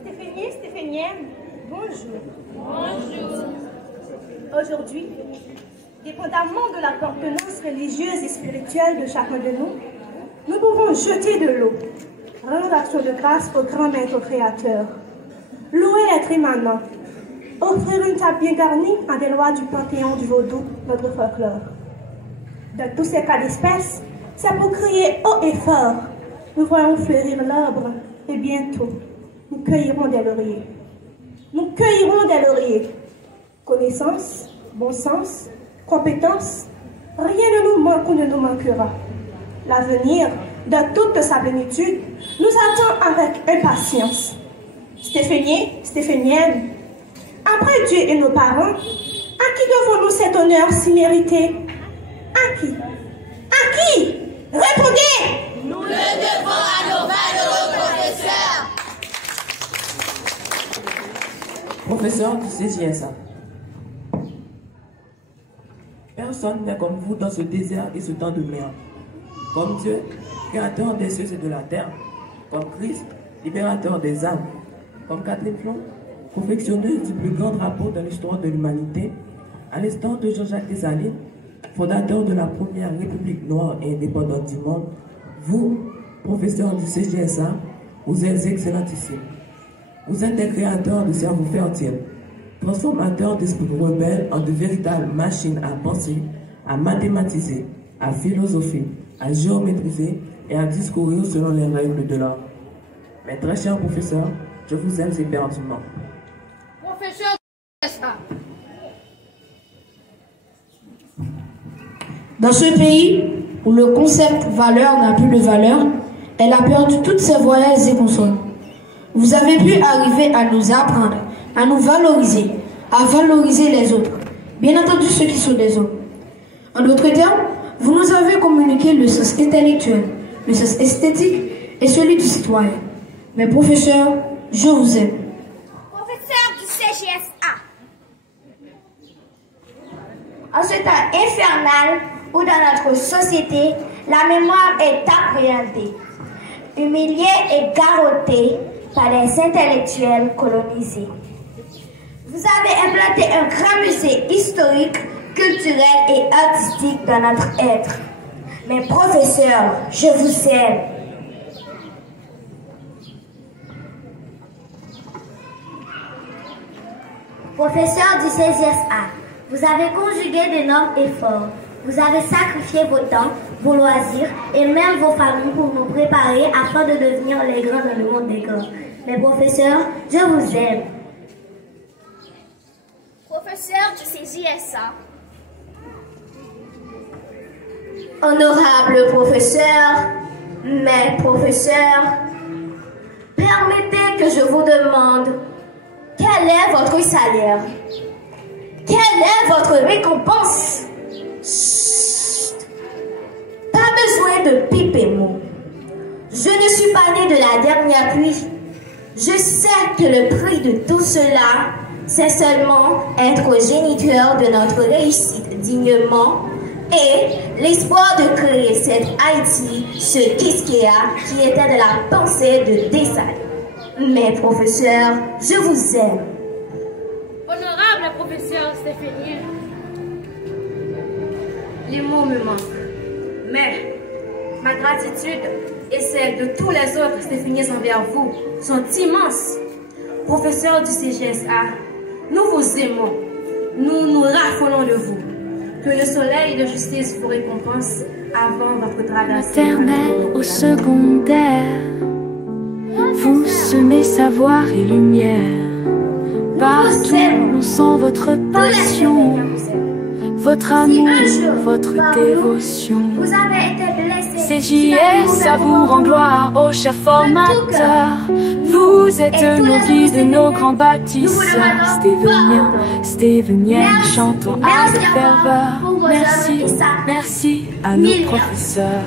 Stéphanie, Stéphanienne, bonjour. Bonjour. Aujourd'hui, dépendamment de l'appartenance religieuse et spirituelle de chacun de nous, nous pouvons jeter de l'eau, rendre action de grâce au grand maître créateur, louer l'être immanent, offrir une table bien garnie en des lois du panthéon du vaudou, notre folklore. Dans tous ces cas d'espèce, c'est pour crier haut et fort. Nous voyons fleurir l'arbre et bientôt, nous cueillerons des lauriers. Nous cueillerons des lauriers. Connaissance, bon sens, compétence, rien ne nous manque ou ne nous manquera. L'avenir, dans toute sa plénitude, nous attend avec impatience. Stéphanie, Stéphanienne, après Dieu et nos parents, à qui devons-nous cet honneur si mérité? À qui? À qui? Répondez! Nous le devons à nos valeureux professeurs. Professeur du CJSA. Personne n'est comme vous dans ce désert et ce temps de merde. Comme Dieu, créateur des cieux et de la terre. Comme Christ, libérateur des âmes. Comme Catherine Flon, confectionneuse du plus grand drapeau dans l'histoire de l'humanité. À l'instant de Jean-Jacques Dessalines, fondateur de la première république noire et indépendante du monde. Vous, professeur du CJSA, vous êtes excellentissime. Vous êtes des créateurs de cerveaux fertiles, transformateurs d'esprits rebelles en de véritables machines à penser, à mathématiser, à philosopher, à géométriser et à discourir selon les règles de l'art. Mes très chers professeurs, je vous aime éperdument. Professeur du CJSA. Dans ce pays où le concept valeur n'a plus de valeur, elle a perdu toutes ses voyelles et consonnes. Vous avez pu arriver à nous apprendre, à nous valoriser, à valoriser les autres, bien entendu ceux qui sont des hommes. En d'autres termes, vous nous avez communiqué le sens intellectuel, le sens esthétique et celui du citoyen. Mais professeur, je vous aime. Professeur du CJSA. En ce temps infernal où dans notre société, la mémoire est appréhendée, humiliée et garrottée par les intellectuels colonisés. Vous avez implanté un grand musée historique, culturel et artistique dans notre être. Mais professeur, je vous aime. Professeur du CJSA, vous avez conjugué d'énormes efforts. Vous avez sacrifié vos temps, vos loisirs et même vos familles pour nous préparer afin de devenir les grands dans le monde des grands. Mais professeur, je vous aime. Professeur du CJSA. Honorable professeur, mais professeur, permettez que je vous demande, quel est votre salaire? Quelle est votre récompense? Chut. Pas besoin de piper mot. Je ne suis pas née de la dernière pluie. Je sais que le prix de tout cela, c'est seulement être géniteur de notre réussite dignement et l'espoir de créer cette Haïti, ce Kiskéa qui était de la pensée de Dessalines. Mais professeur, je vous aime. Honorable professeur Stéphanie. Les mots me manquent, mais ma gratitude et celle de tous les autres Stéphaniens envers vous sont immenses. Professeur du CJSA, nous vous aimons, nous nous raffolons de vous. Que le soleil de justice vous récompense avant votre traversée. Maternelle au secondaire, vous semez savoir et lumière. Partout on sent votre passion, votre amour, votre dévotion. Vous avez été blessé. CJSA vous rend gloire au cher formateur. Vous êtes nos guides, nos grands bâtisseurs. Stéphaniens, chantons avec ferveur. Merci, merci à nos professeurs.